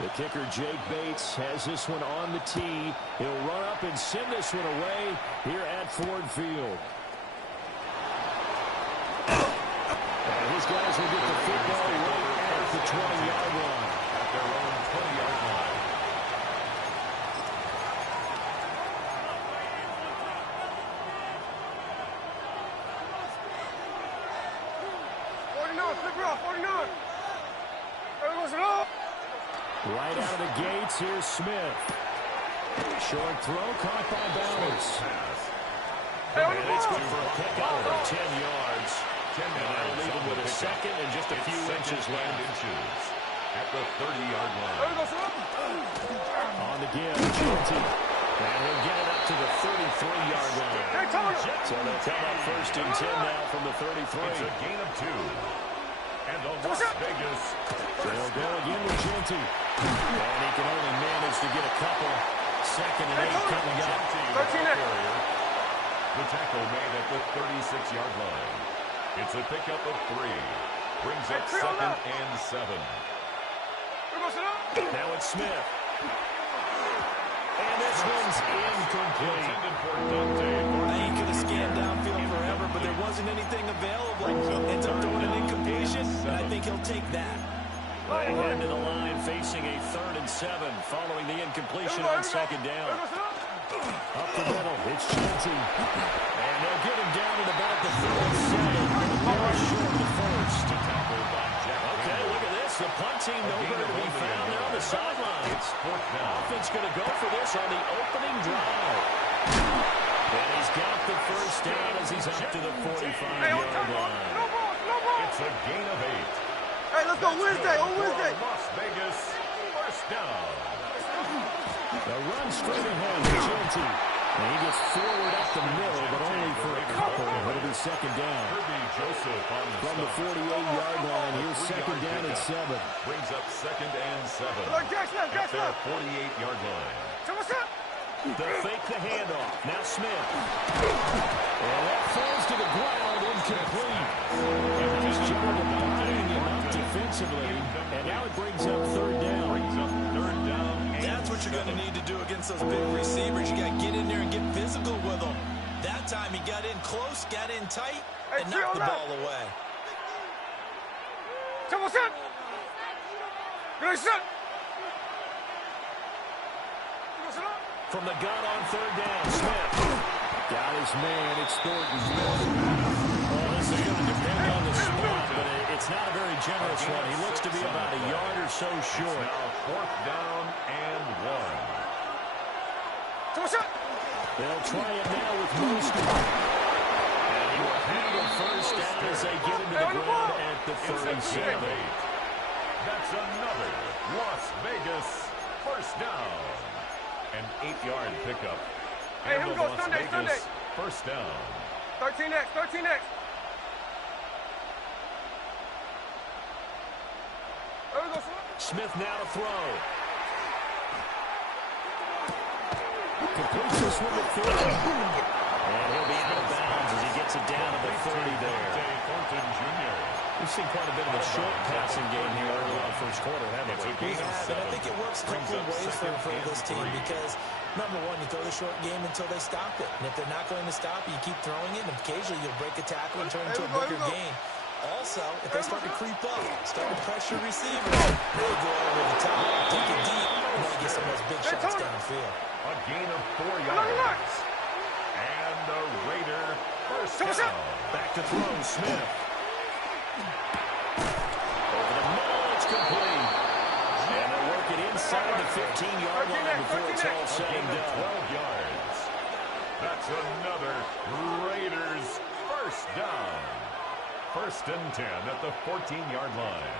The kicker, Jake Bates, has this one on the tee. He'll run up and send this one away here at Ford Field. And his guys will get the football right at the 20-yard line. At their own 20-yard line. Right out of the gates, here's Smith. Short throw, caught by Bowers. And it's good for a pickup of 10 yards. And that'll leave him with a second and just a few inches left. At the 30-yard line. On the give, Chilty. And he'll get it up to the 33-yard line. So they'll come up first and 10 now from the 33. It's a gain of 2. And the Las Vegas. They'll go again with Chilty. And he can only manage to get a couple. Second and 8 coming up. The tackle made at the 36-yard line. It's a pickup of 3. Brings up second and 7. Now it's Smith. And this one's incomplete. I ain't going to scan downfield forever, but there wasn't anything available. Ends up throwing an incompletion, and I think he'll take that. They head to the line facing a 3rd and 7 following the incompletion on second down. Up the middle, it's Chilty. And they'll get him down at about the 37. Very short of the first. Okay, look at this. The punt team nowhere to be found there on the sidelines. Offense going to go for this on the opening drive. And he's got the first down as he's up to the 45-yard line. It's a gain of 8. Hey, let's go Wednesday, on Wednesday. Las Vegas, first down. The run straight ahead to Chilty. And he gets forward up the middle, but only for a couple. It'll be second down. From the 48-yard line, here's second down and 7. Brings up second and 7. At their 48-yard line. They'll fake the handoff. Now Smith. And that falls to the ground, incomplete. And nice job of binding him up defensively. And now it brings up third down. That's what you're going to need to do against those big receivers. You got to get in there and get physical with them. That time he got in close, got in tight, and knocked the ball away. From the gun on third down, Smith. Got his man, it's Thornton. Well, this is going to depend on the spot, but it's not a very generous one. He looks to be about a yard or so short. Now 4th down and 1. They'll try it now with Mostert. And he will handle first down as they get into the ground at the 37. That's another Las Vegas first down. An 8-yard pickup. Hey, here we go, Las Sunday. Vegas first down. 13X. Smith now to throw. Completes this one to Thornton. And he'll be out of bounds as he gets it down to the 30 there. We've seen quite a bit of a short passing game here early in the first quarter, haven't we? But I think it works a couple of ways for this team because, number one, you throw the short game until they stop it. And if they're not going to stop it, you keep throwing it, and occasionally you'll break a tackle and turn it into a bigger gain. Also, if they start to creep up, start to pressure receivers, now you go over the top, take it deep, and then you get some of those big shots downfield. A gain of 4 yards. And the Raider first down. Back to throw, Smith. Over the middle, it's complete. And they'll work it inside the 15-yard line before it's all said and done. 12 yards. That's another Raiders first down. First and 10 at the 14-yard line.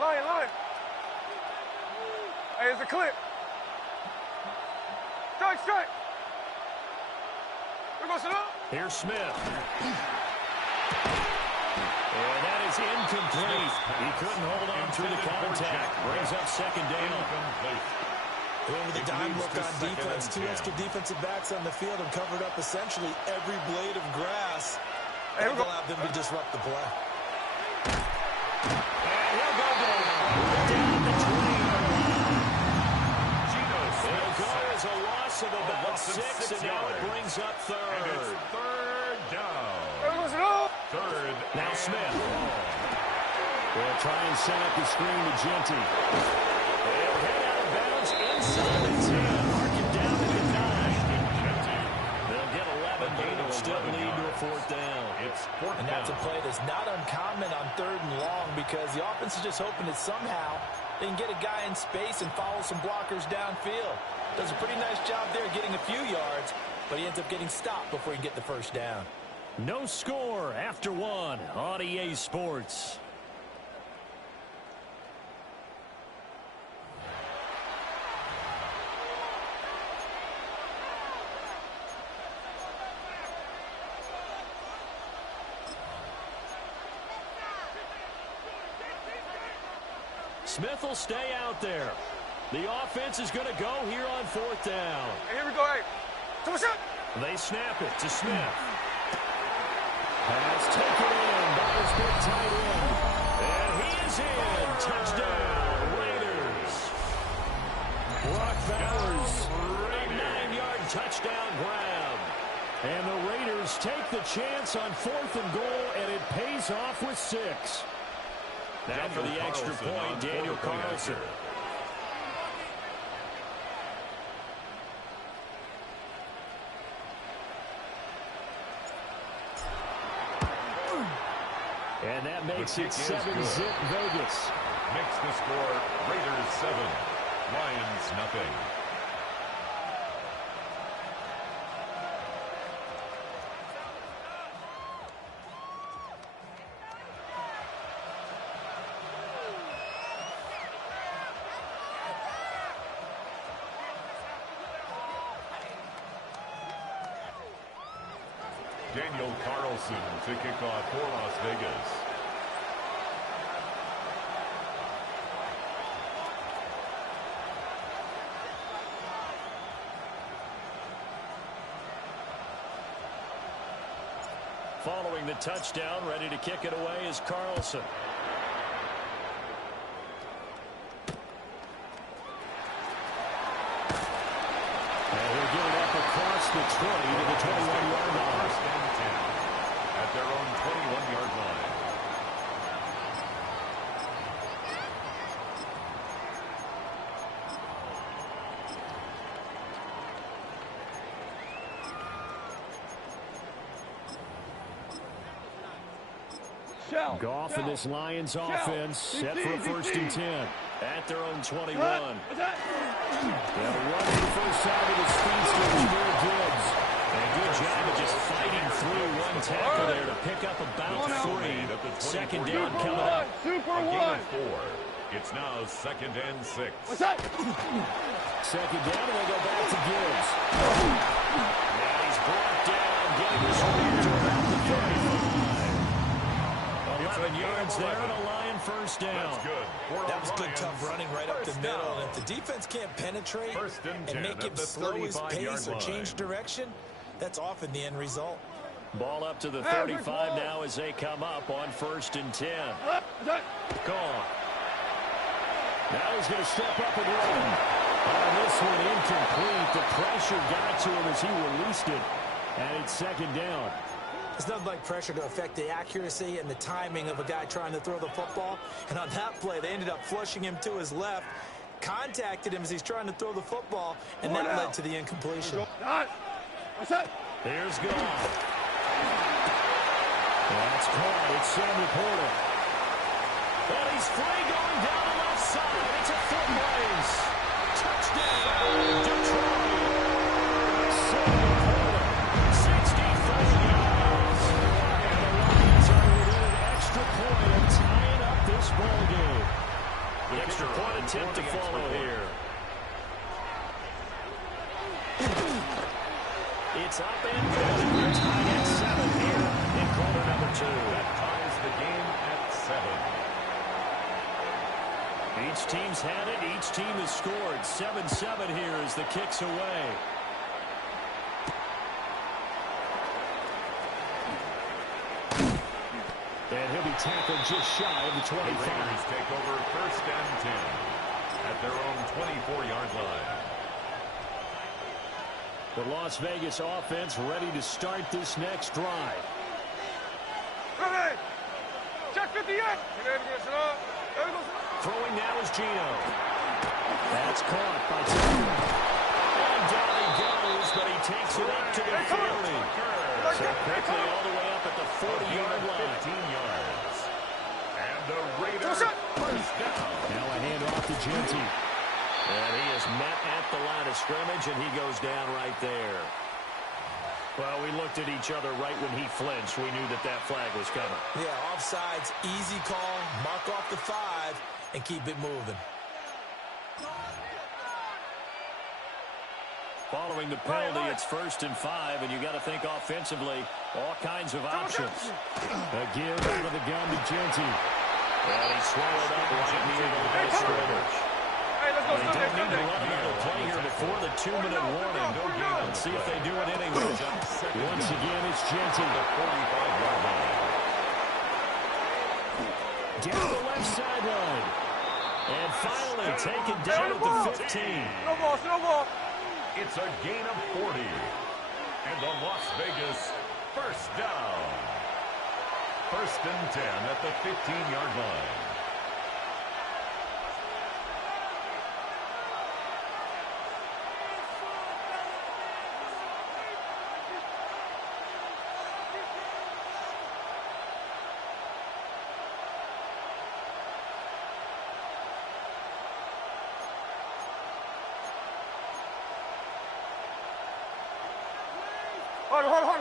Lion. Hey, it's a clip. Strike. Here's Smith. And that is incomplete. He couldn't hold on through the contact. Brings up second down. With the dime look on defense, 2 extra defensive backs on the field and covered up essentially every blade of grass. And they'll have them to disrupt the play. And he'll go down the 20-yard line. 6, and now it brings up third. And it's third down. Third. Now Smith. They'll try and set up the screen to Genty. They'll head out of bounds inside the 10. Mark it down to the 9. They'll get 11, but it'll still lead to a fourth down. It's fourth down. And that's a play that's not uncommon on 3rd and long because the offense is just hoping that somehow they can get a guy in space and follow some blockers downfield. Does a pretty nice job there getting a few yards, but he ends up getting stopped before he can get the first down. No score after 1 on EA Sports. Smith will stay out there. The offense is going to go here on 4th down. Hey, here we go. Hey. They snap it to Smith. Pass taken in by his big tight end. And he is in. Touchdown, Raiders. Brock Bowers, a 9-yard touchdown grab. And the Raiders take the chance on 4th and goal, and it pays off with 6. Now for the extra point, Daniel Carlson. And that makes it 7-zip Vegas. Makes the score Raiders 7, Lions nothing. Daniel Carlson to kick off for Las Vegas. Following the touchdown, ready to kick it away is Carlson. And he'll get it up across the 20 to the 21-yard line. First and 10 at their own 21-yard line. Goff and this Lions offense set for a 1st and 10 at their own 21. They'll run to the first side of the speedster, Jameer Gibbs. And a good job of just fighting through one tackle there to pick up about 3. 2nd down coming up. A gain of 4. It's now 2nd and 6. 2nd down, and they go back to Gibbs. Now he's brought down, getting his rear to about the 35. 11 yards there and a Lion first down. That's good. That was good, tough running right up the middle. And if the defense can't penetrate and make him slow his pace or change direction, that's often the end result. Ball up to the 35 now as they come up on 1st and 10. Gone. Now he's going to step up and run. On this one, incomplete. The pressure got to him as he released it. And it's 2nd down. There's nothing like pressure to affect the accuracy and the timing of a guy trying to throw the football. And on that play, they ended up flushing him to his left, contacted him as he's trying to throw the football, and that led to the incompletion. Here's Goff. That's caught. It's Sam Laporta. And he's free going down the left side. It's a foot race. Touchdown, Detroit. Sam Laporta, 64 yards. And the Lions are within an extra point of tying up this ball game. The extra point attempt to follow here. It's up and good. We're tied at 7 here in quarter number 2. That ties the game at 7. Each team's had it. Each team has scored. 7-7 here as the kick's away. And he'll be tackled just shy of the 25. The Raiders take over 1st and 10 at their own 24-yard line. The Las Vegas offense ready to start this next drive. Ready. Check 58. Throwing now is Gino. That's caught by Taylor. And down he goes, but he takes it up to the 40. So quickly all the way up at the 40-yard line. 15 yards. And the Raiders first down. Now a handoff to Genty. And he is met at the line of scrimmage, and he goes down right there. Well, we looked at each other right when he flinched. We knew that that flag was coming. Yeah, offsides, easy call, mark off the 5, and keep it moving. Following the penalty, it's 1st and 5, and you got to think offensively, all kinds of options. A give out of the gun to Genty. And he swallowed up right near the line of scrimmage. Hey, let's go. They don't need to run another play here before the 2-minute warning. Let's see if they do it anyway. Once again, it's Genty. Down the left sideline. And finally taken down at the 15. No ball. It's a gain of 40. And the Las Vegas first down. 1st and 10 at the 15-yard line. Hold on.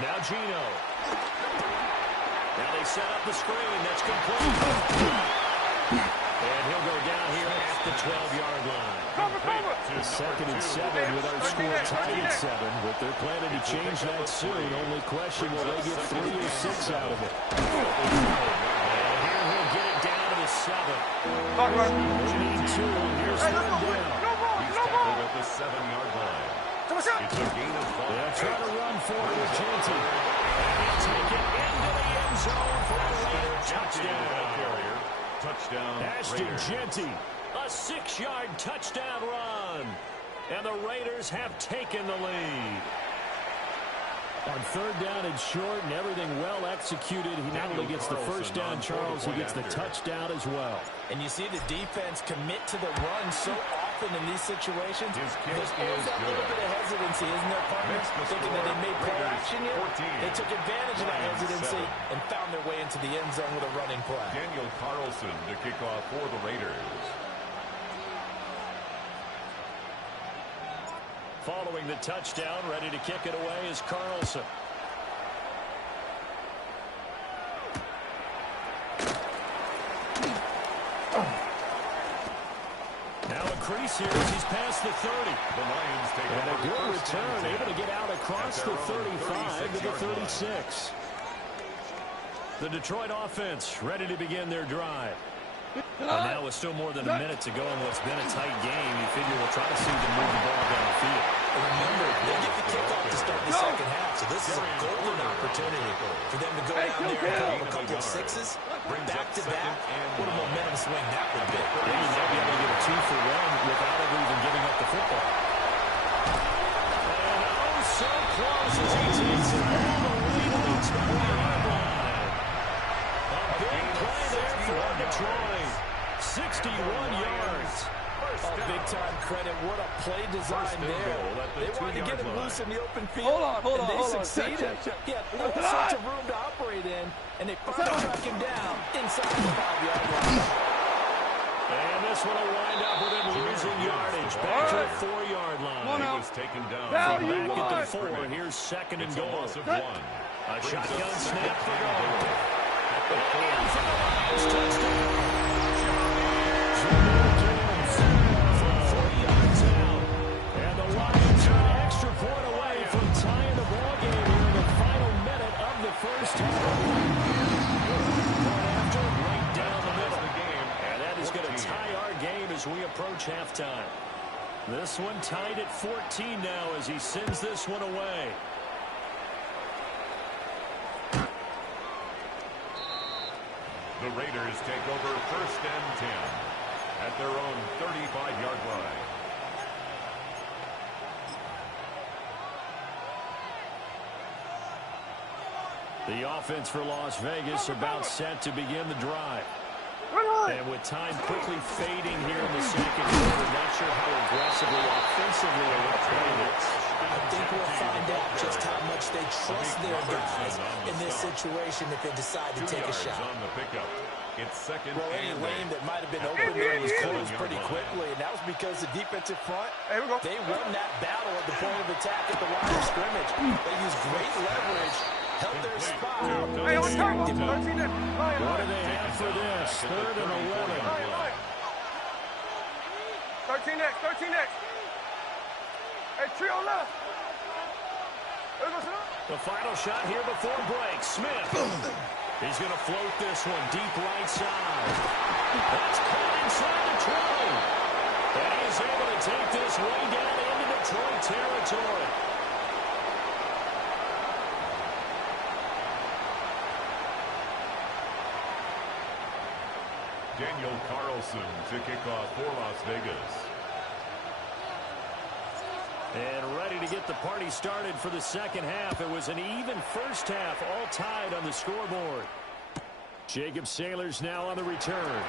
Now Gino. Now they set up the screen. That's complete. And he'll go down here at the 12-yard line. Cover. 2nd and 7 with our score tied at 7. But they're planning to change that soon. Only question, will they get 3 or 6 out of it? And here he'll get it down to the 7. They need 2. Here's 3rd down. He's tackled at the 7-yard line. It's a gain of 5. They'll try to run for it with Genty. And take it into the end zone for a Raider touchdown. Touchdown, Ashton Raiders. Genty, a 6-yard touchdown run. And the Raiders have taken the lead. On 3rd down and short and everything well executed, he not only gets the first down, Charles, he gets the touchdown as well. And you see the defense commit to the run so often in these situations. There's always that little bit of hesitancy, isn't there, partners? Thinking that they made play action here. They took advantage of that hesitancy and found their way into the end zone with a running play. Daniel Carlson to kick off for the Raiders. Following the touchdown, ready to kick it away is Carlson. Now a crease here as he's past the 30. The Lions take And a good first return, and 10. able to get out across the 35 to the 36. The Detroit offense ready to begin their drive. And now with still more than a minute to go in what's been a tight game, you figure we'll try to see them move the ball down the field. And remember, they get the kickoff to start the second half, so this is a golden opportunity for them to go down there and put up a couple of sixes, back-to-back. What a momentum swing that would be. Maybe they'll be able to get a 2-for-1 without ever even giving up the football. And oh, so close as he takes it all the way to the 20-yard line. A big play there for Detroit. 61 yards. Oh, big-time credit. What a play design there. They wanted to get him loose in the open field, and they succeeded. He had all sorts of room to operate in, and they finally track him down inside the 5-yard line. And this one will wind up with him losing yardage. Back to the 4-yard line. He was taken down From from back at the 4. Here's 2nd and goal. loss of 1. A shotgun snap for goal. And in for the Lions touchdown. From 40 yards out. And the Lions are an extra point away from tying the ball game here in the final minute of the first half. One after, right down the middle. And that is going to tie our game as we approach halftime. This one tied at 14 now as he sends this one away. The Raiders take over 1st and 10. at their own 35-yard line. The offense for Las Vegas about set to begin the drive. And with time quickly fading here in the second quarter, not sure how aggressively, offensively they will play this. I think we'll find out just how much they trust their guys in this situation if they decide to take a shot. On the pickup. It's second Well, any and lane that might have been open there was closed pretty quickly, and that was because the defensive front, they won that battle at the point of attack at the line of scrimmage. They used great leverage, held their spot, Hey, on time, and stacked him up. What do they have for this? 3rd and 11. 13X, 13X. Hey, trio left. The final shot here before break. Smith. He's going to float this one deep right side. That's caught inside the 20. And he is able to take this way down into Detroit territory. Daniel Carlson to kick off for Las Vegas. And ready to get the party started for the second half. It was an even first half, all tied on the scoreboard. Jacob Sailors now on the return.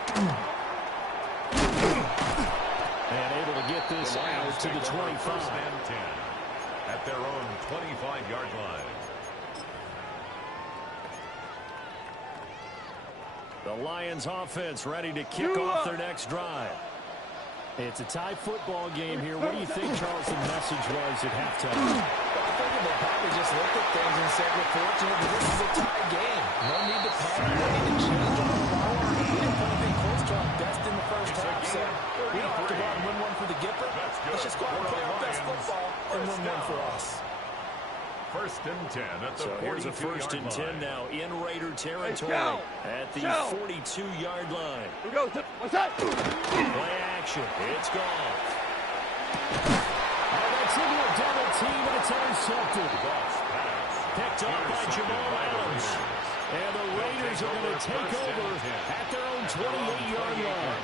And able to get this out to the 25. First and 10 at their own 25-yard line. The Lions offense ready to kick off their next drive. It's a tie football game here. What do you think, Charles, the message was at halftime? Well, I think they probably just looked at things and said, we're fortunate that this is a tie game. No need to panic. No need to change on the ball. We didn't put anything close to our best in the first half, so we don't have to go out and win one for the Gipper. Let's just go out and play our best football and win one for us. First and 10 at the 42-yard line. So here's a first and 10 now in Raider territory at the 42-yard line. Here we go. What's that? Play action. It's gone. And that's into a double team, and it's intercepted. Picked up by Jamal Adams. And the Raiders are going to take over at their own 28-yard line.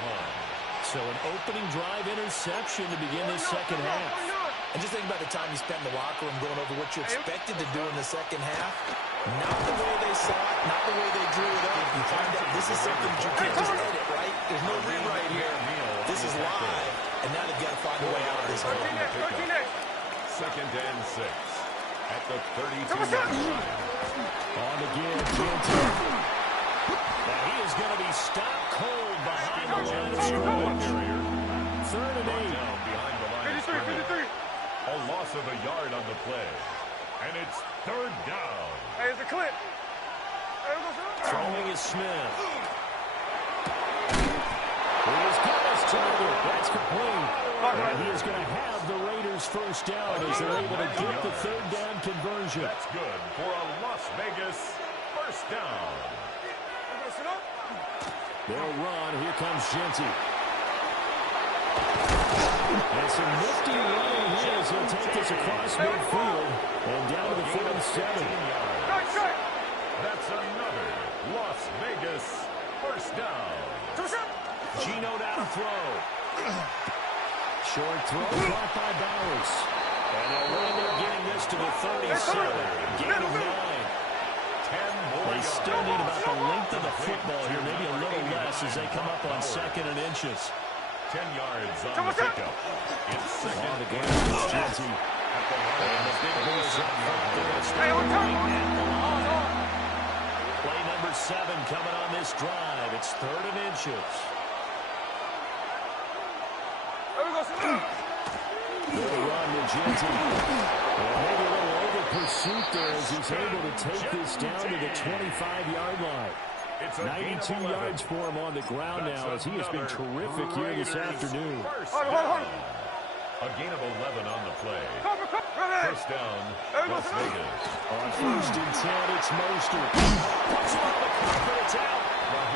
So an opening drive interception to begin the second half. And just think about the time you spent in the locker room going over what you expected to do in the second half. Not the way they saw it, not the way they drew it up. You find out this is something that you can't just edit, right? There's no rewrite here. This is live, and now they've got to find a way out of this hole. Second and 6 at the 32-yard line. On again, Gentle. Now he is going to be stopped cold behind the line of scrimmage. 3rd and 8. Behind the line of scrimmage. A loss of a yard on the play. And it's 3rd down. Hey, it's a clip. Throwing is Smith. He's got his target. That's complete. And he is going to have the Raiders first down as they're able to get the 3rd down conversion. That's good for a Las Vegas first down. They'll run. Here comes Genty. And some nifty running here as he'll take this across midfield and down to the 47. That's another Las Vegas first down. Gino down to throw. Short throw caught by Bowers. And they'll wind up getting this to the 37. Gain of 9. 10 more They still need about the length of the football here, maybe a little less as they come up on 2nd and inches. 10 yards on the pickup. It's second On the ground, it's Genty. at the line. And the big boost up front there. Hey, on time. Play number 7 coming on this drive. It's 3rd and inches. Good run to Genty. And maybe a little over pursuit there as he's able to take this down to the 25-yard line. 92 yards for him on the ground now as he has been terrific here this afternoon. A gain of 11 on the play. First down, Las Vegas. On 1st and 10, it's Mostert. Puts him on the carpet, it's out.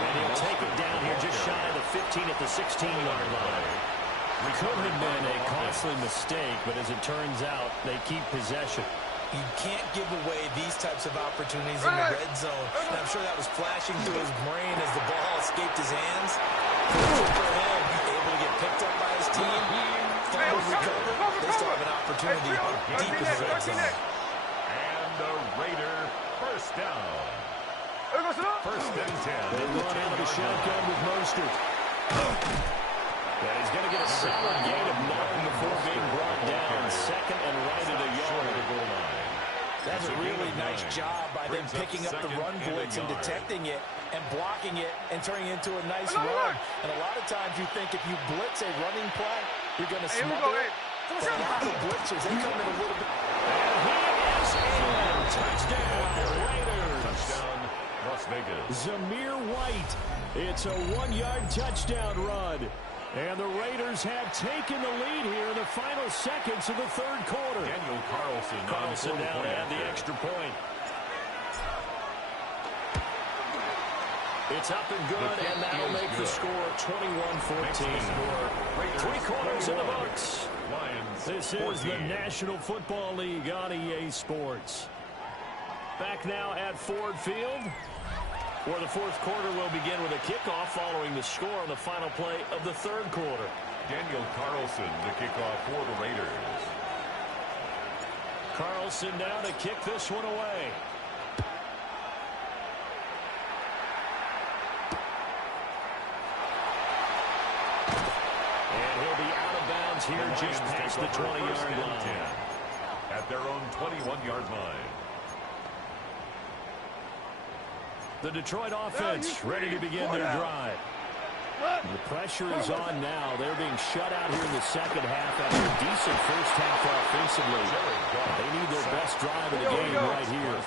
And he'll take it down here just shy of the 15 at the 16-yard line. Could have been a costly mistake, but as it turns out, they keep possession. You can't give away these types of opportunities in the red zone. And I'm sure that was flashing through his brain as the ball escaped his hands. Fortunate for him, able able to get picked up by his team, fumble recovered, they still have an opportunity deep in the red zone. And the Raider first down. First and 10. They run out of the shotgun with Mostert. And he's going to get a solid gain of 9 before being brought down. Second and right at a yard. That's a really nice job by them picking up the run blitz and detecting it and blocking it and turning it into a nice run. And a lot of times you think if you blitz a running play, you're going to smother it. But a lot of blitzers, they come in a little bit. And he is in. Touchdown, Raiders. Touchdown, Las Vegas. Zamir White. It's a 1-yard touchdown run. And the Raiders have taken the lead here in the final seconds of the third quarter. Daniel Carlson now to add the extra point. It's up and good, and that'll make the score 21-14. 3 quarters in the books. This is the National Football League on EA Sports. Back now at Ford Field, where the fourth quarter will begin with a kickoff following the score on the final play of the third quarter. Daniel Carlson to kick off for the Raiders. Carlson now to kick this one away. And he'll be out of bounds here just past the 20-yard line. At their own 21-yard line. The Detroit offense ready to begin their drive. The pressure is on now. They're being shut out here in the second half after a decent first half offensively. They need their best drive of the game right here.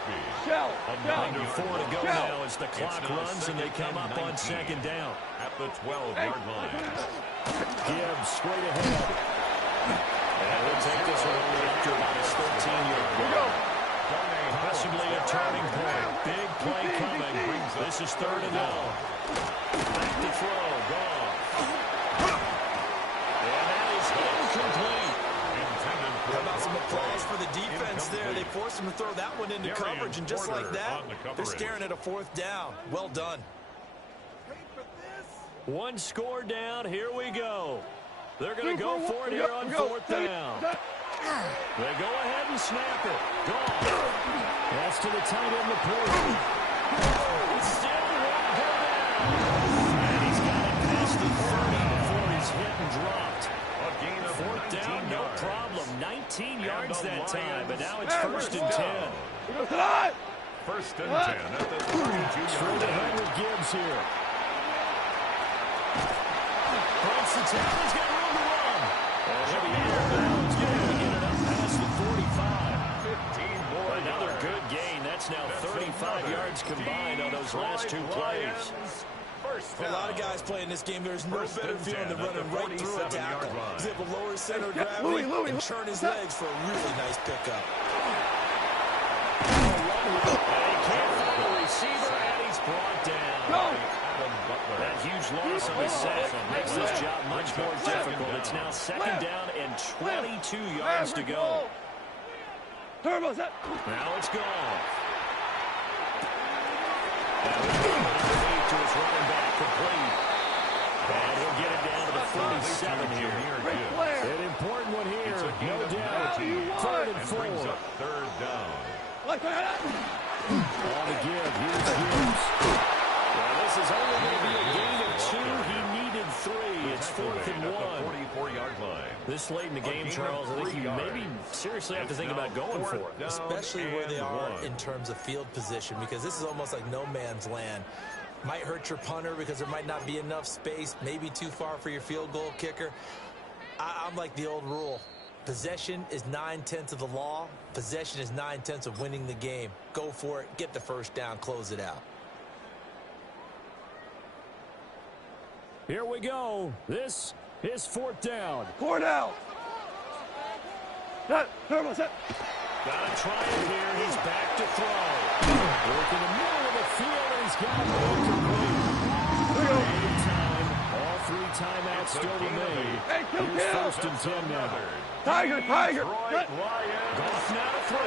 Under 4 to go now as the clock runs and they come up on second down. At the 12-yard line. Gibbs straight ahead. And we'll take this one only after about his 13-yard line. Possibly a turning point. Big play coming. This is third and long. Back to throw. Gone. And that is incomplete. How about some applause for the defense there? They forced him to throw that one into coverage, and just like that, they're staring at a fourth down. Well done. One score down. Here we go. They're going to go for it here on fourth down. They go ahead and snap it. Gone. That's to the tight end, Laporte. Still won't go down. And he's got it past the 30 before he's hit and dropped. A gain of Fourth down, no yards. problem. 19 yards that time, but now it's first and 10. First and 10 at the 32-yard line. With Gibbs here. Breaks the tackle. He's got room to run. And he'll be out of bounds. Get it up past the 45. 15 more. Another good gain. That's now 35 yards combined on those last two plays. For a lot of guys playing this game, there's no better feeling than running right through a tackle. He's able to lower his center of gravity and turn his legs for a really nice pickup. And he can't find the receiver, and he's brought down. That huge loss on the sack makes this job much more difficult. It's now second down and 22 yards to go. Now it's gone. To his running back, complete. And he'll get it down to the 47 here. An important one here, no doubt. Third and 4. Third down. On the give, here's Gibbs. Well, this is only going to be a gain of 2. He needed 3. It's 4th and 1. 44-yard line. This late in the game, Charles, I think you maybe seriously have to think about going for it. Especially where they are in terms of field position, because this is almost like no man's land. Might hurt your punter because there might not be enough space, maybe too far for your field goal kicker. I'm like the old rule. Possession is 9/10 of the law. Possession is 9/10 of winning the game. Go for it. Get the first down. Close it out. Here we go. This is fourth down. 4 down. Gotta try it here. He's back to throw. Work in the middle of the field, and he's got it incomplete. Time. All 3 timeouts still remain. Here's first and 10 now. Tiger. Goff now to throw.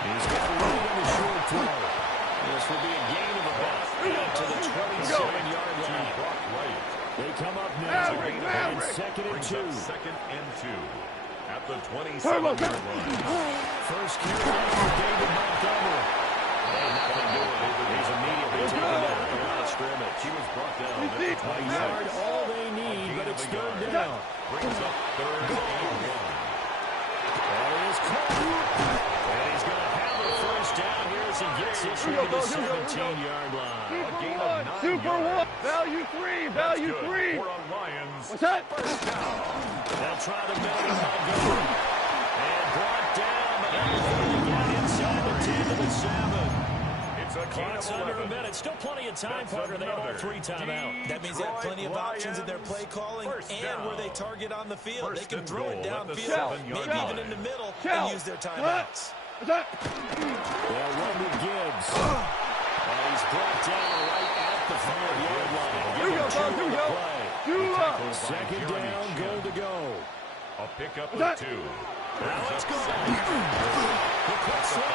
He's got a lead on the short throw. This will be a gain of about 8 to the 27-yard line. second and 2. Second and 2 at the 27-yard line. First carry for David Montgomery. And nothing doing. He's immediately taken down at the line of scrimmage. He was brought down at the 26. Yard, all they need, but it's third down. Brings up third and 1. That is caught. And he's going to have a first down here as he gets this one to the 17-yard line. A gain of 9 Super yards. one. Value three. Value Good three. for our Lions. What's that? First down. They'll try the middle of Montgomery. And brought down, but everything again inside the 10 to the 7. It's a gain Clock's of under 11. a minute. Still plenty of time, That's Parker. They have all another 3 timeouts. That means they have plenty of options in their play calling and where they target on the field. They can throw it downfield, maybe even in the middle, and use their timeouts. What's that? They'll run with Gibbs. And he's brought down right at the 5-yard line. Here we go, Give him here we 2 go. on the play. Second down, goal to go. A pickup That- of 2. Now let's go. The quick slip.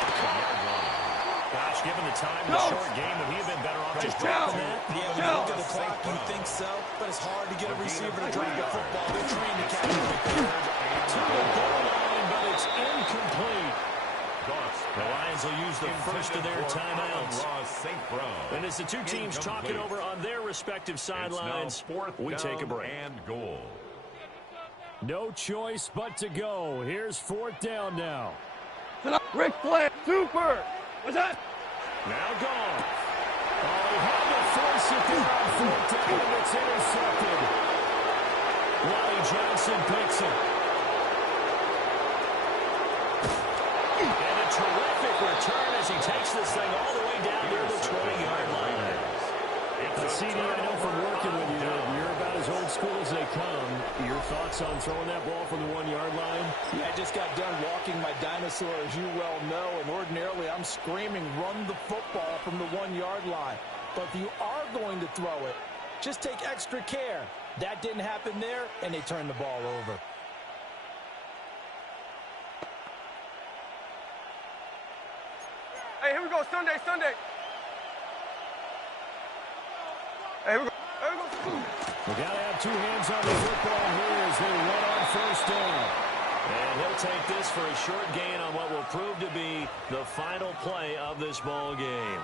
Gosh, given the time in the short game, would he have been better off just dropping that? Yeah, when you look at the clock, you think so, but it's hard to get a receiver to drop the football. They're trained to catch it. To the goal line, but it's incomplete. The Lions will use the first of their timeouts. And as the two teams talk it over on their respective sidelines, we take a break. And goal. No choice but to go. Here's 4th down now. Rick Flair. Super. What's that? Now gone. Oh, he had to force it there on 4th down, and it's intercepted. Lonnie Johnson picks it. And a terrific return as he takes this thing all the way down near the 20-yard line. CD, I know from working with you that you're about as old school as they come. Your thoughts on throwing that ball from the 1-yard line? Yeah, I just got done walking my dinosaur, as you well know, and ordinarily I'm screaming, run the football from the 1-yard line. But if you are going to throw it, just take extra care. That didn't happen there, and they turned the ball over. Hey, here we go. Sunday, Sunday. Hey, here we go. Here we go. We got to have 2 hands on the football here as they run on 1st down. And he'll take this for a short gain on what will prove to be the final play of this ball game.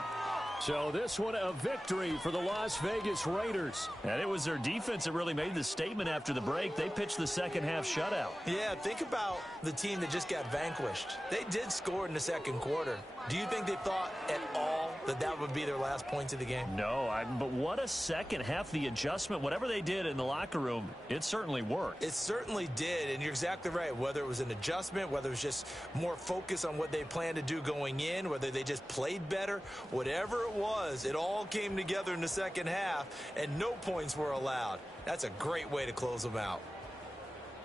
So this one a victory for the Las Vegas Raiders. And it was their defense that really made the statement after the break. They pitched the second half shutout. Yeah, think about the team that just got vanquished. They did score in the second quarter. Do you think they thought at all that that would be their last points of the game? No, but what a second half. The adjustment, whatever they did in the locker room, it certainly worked. It certainly did, and you're exactly right. Whether it was an adjustment, whether it was just more focus on what they planned to do going in, whether they just played better, whatever it was, it all came together in the second half, and no points were allowed. That's a great way to close them out.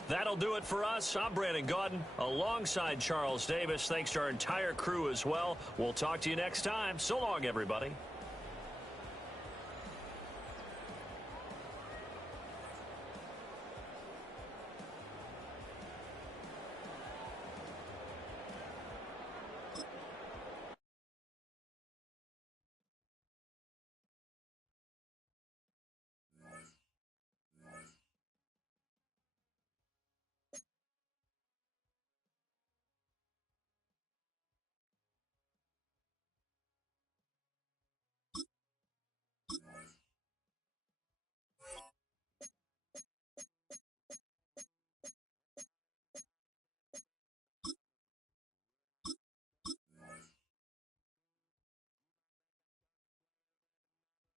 That'll do it for us. I'm Brandon Gaudin alongside Charles Davis. Thanks to our entire crew as well. We'll talk to you next time. So long, everybody.